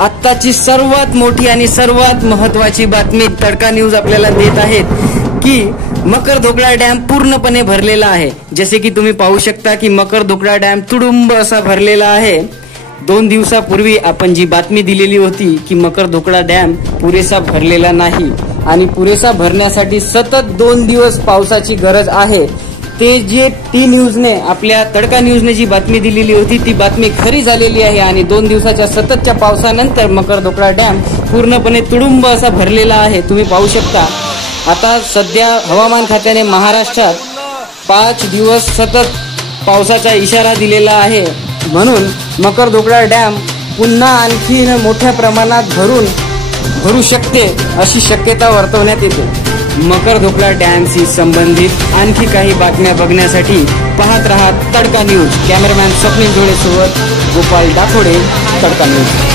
आत्ताची सर्वात मोठी आणि सर्वात महत्त्वाची बातमी तडका न्यूज आपल्याला देत आहेत की मकरधोकड़ा डॅम पूर्णपणे भरलेला आहे। जसे की तुम्ही पाहू शकता की मकरधोकड़ा डॅम तुडुंब असा भरलेला आहे। 2 दिवसापूर्वी आपण जी बातमी दिलेली होती की मकरधोकड़ा डॅम पुरेसा भरलेला नाही आणि पुरेसा भरण्यासाठी सतत 2 दिवस पावसाची गरज आहे। ते जे टी न्यूजने आपल्या तडका न्यूजने जी बातमी दिलेली होती ती बातमी खरी झालेली आहे आणि 2 दिवसाच्या सततच्या पावसानंतर मकरधोकड़ा डॅम पूर्णपणे तुडुंब असा भरलेला आहे। तुम्ही पाहू शकता आता सध्या हवामान खात्याने महाराष्ट्रात 5 दिवस सतत पावसाचा इशारा दिलेला आहे, म्हणून मकरधोकड़ा डॅम पुन्हा आणखी मोठ्या प्रमाणात भरू शकते अशी शक्यता वर्तवण्यात येते। मकरधोकड़ा डॅमशी संबंधित आणखी काही बातम्या बघण्यासाठी पाहत रहा तडका न्यूज। कॅमेरामॅन स्वप्नील जोडे सोबत गोपाल डाकोडे, तडका न्यूज।